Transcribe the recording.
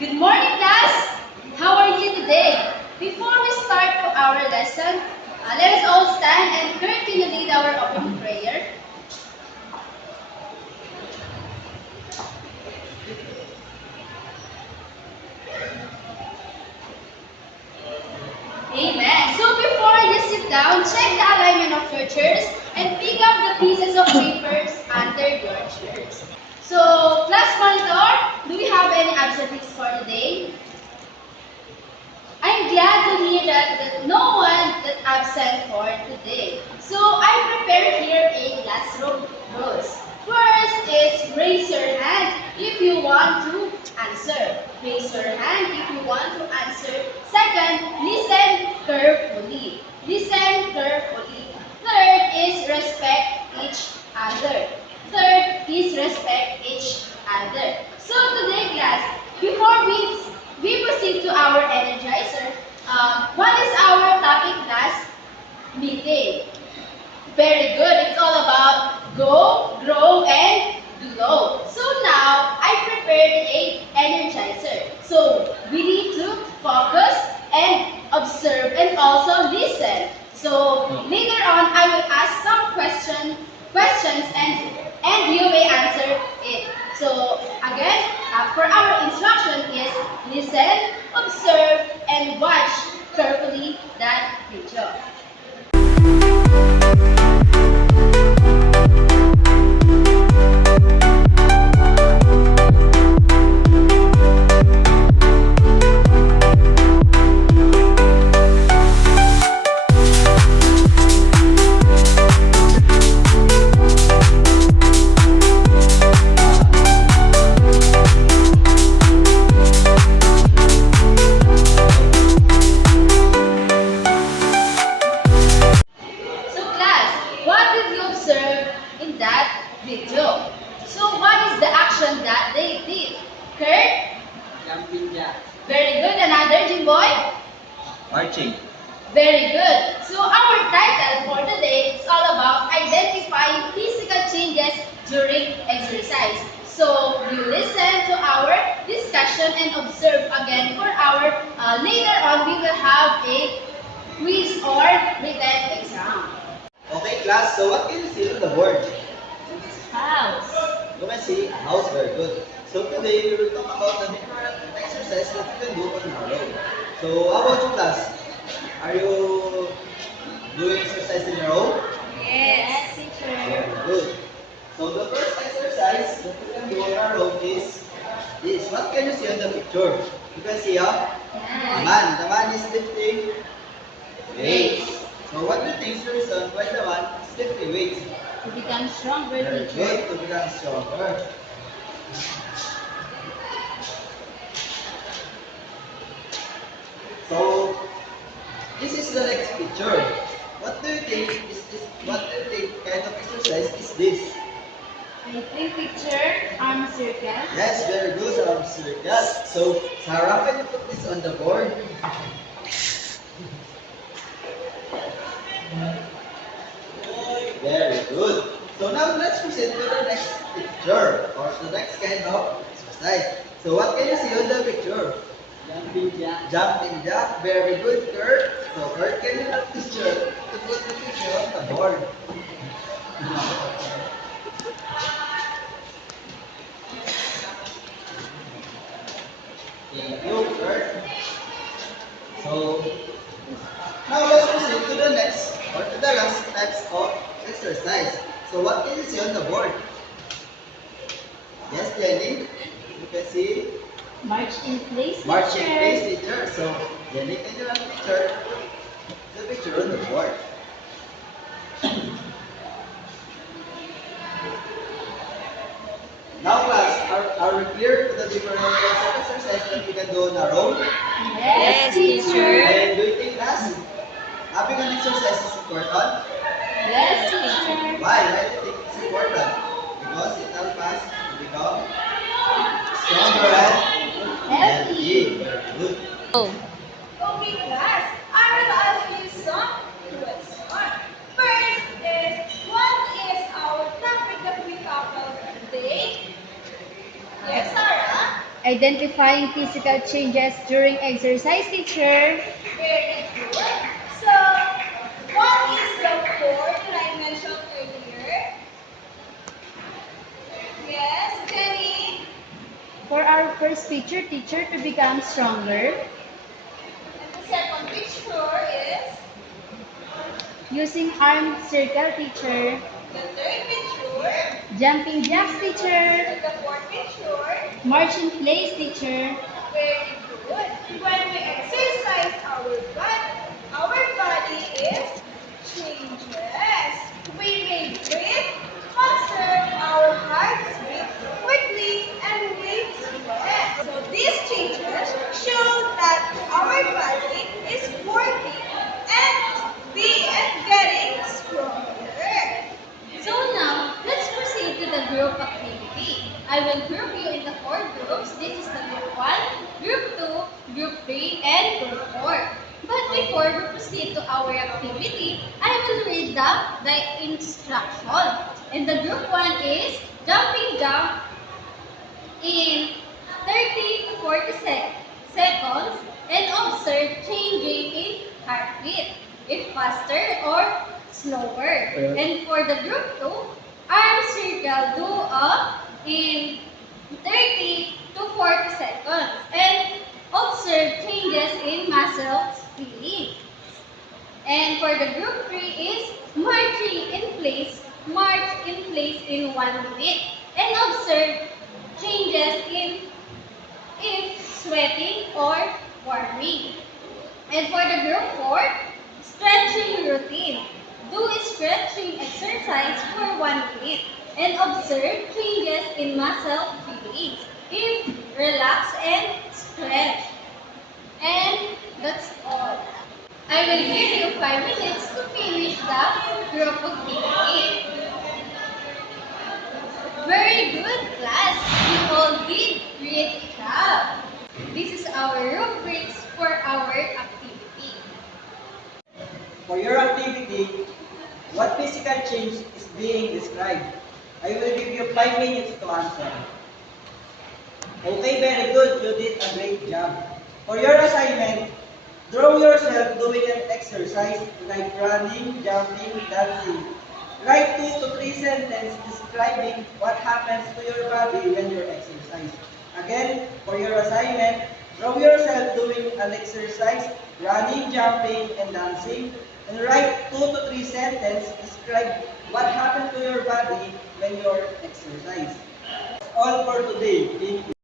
Good morning, class. How are you today? Before we start our lesson, let us all stand and Kurt will lead our opening prayer. Amen. So before you sit down, check the alignment of your chairs and pick up the pieces of papers under your chairs. So, class monitor, do we have any absentees for today? I'm glad to hear that no one that absent for today. So I prepared here a classroom rules. First is raise your hand if you want to answer. Raise your hand if you want to answer. Second, listen carefully. Listen carefully. Third is respect each other. Third is respect each other. So today, class, before we proceed to our energizer, what is our topic, class? Meeting. Very good. It's all about go, grow, and glow. So now, I prepared a energizer. So we need to focus and observe and also listen. So later on, I will ask some questions and you may answer it. So again, for our instruction is listen, observe, and watch carefully that video. So class, what did you observe in that video? So what is the action that they did? Kurt? Jumping jack. Very good. Another, Jimboy? Marching. Very good. So our title for today is all about identifying physical changes during exercise. So you listen to our discussion and observe again for our later on we will have a quiz or written exam. Okay, class. So what can you see on the board? House. You can see a house. Very good. So today we will talk about the different exercises that you can do on your own. So how about you, class? Are you doing exercise in your own? Yes, teacher. Very good. So the first exercise that you can do on our own is this. What can you see on the picture? You can see a man. The man is lifting weights. So what do you think is the reason why the man is lifting weights? To become stronger, Very teacher. good, to become stronger. So this is the next picture. What do you think is this? What do you think kind of exercise is this? I think teacher, arm circle. Yes, very good, arm circle. So Sarah, can you put this on the board? Very good. So now let's proceed to the next picture or the next kind of exercise. So what can you see on the picture? Jumping jack. Jumping jack. Very good, Kurt. So Kurt, can you help teacher to put the picture on the board? Thank you, Kurt. So now let's proceed to the next or to the last types of exercise. So what can you see on the board? Yes, Jenny. You can see March in place, marching teacher. place, teacher. So Jenny, can you help teacher the picture on the board? Now class, are we clear to the different types of exercise that we can do on our own? Yes, teacher. And do you think class, having an exercise is important? Yes, teacher. Why? Why do you think it's important? Because it helps us to become stronger and healthy. Very good. Okay, class. I will ask you some questions. First is, what is our topic that we tackled today? Yes, Sarah? Identifying physical changes during exercise, teacher. Very good. So, what is the core that I mentioned earlier? Yes, Jenny? For our first picture, teacher, to become stronger, And the second picture is using arm circle, teacher. the third picture. Jumping jacks, teacher. And the fourth picture. March in place, teacher. Very good. When we exercise our body is changes. We may breathe faster, our hearts beat quickly, and we sweat. So these changes show that our body is working and getting stronger. So now, let's proceed to the group activity. I will group you into 4 groups. This is the group 1, group 2, group 3, and group 4. But before we proceed to our activity, I will read the instruction. And the group 1 is jumping jump in 30 to 40 seconds and observe changing in heart rate, if faster or slower. And for the group 2, arm circle do in 30 to 40 seconds and observe changes in muscle feelings. And for the group 3 is marching in place, march in place in 1 minute and observe changes in if sweating or warming. And for the group 4, stretching routine. Do a stretching exercise for 1 minute and observe changes in muscle feelings. If relax and stretch. And that's all. I will give you 5 minutes to finish the group activity. Very good, class. You all did great job. This is our rubrics for our activity. For your activity, what physical change is being described? I will give you 5 minutes to answer. Okay, very good. You did a great job. For your assignment, draw yourself doing an exercise like running, jumping, dancing. Write 2 to 3 sentences describing what happens to your body when you exercise. Again, for your assignment, draw yourself doing an exercise, running, jumping, and dancing. And write 2 to 3 sentences describe what happened to your body when you exercise. That's all for today. Thank you.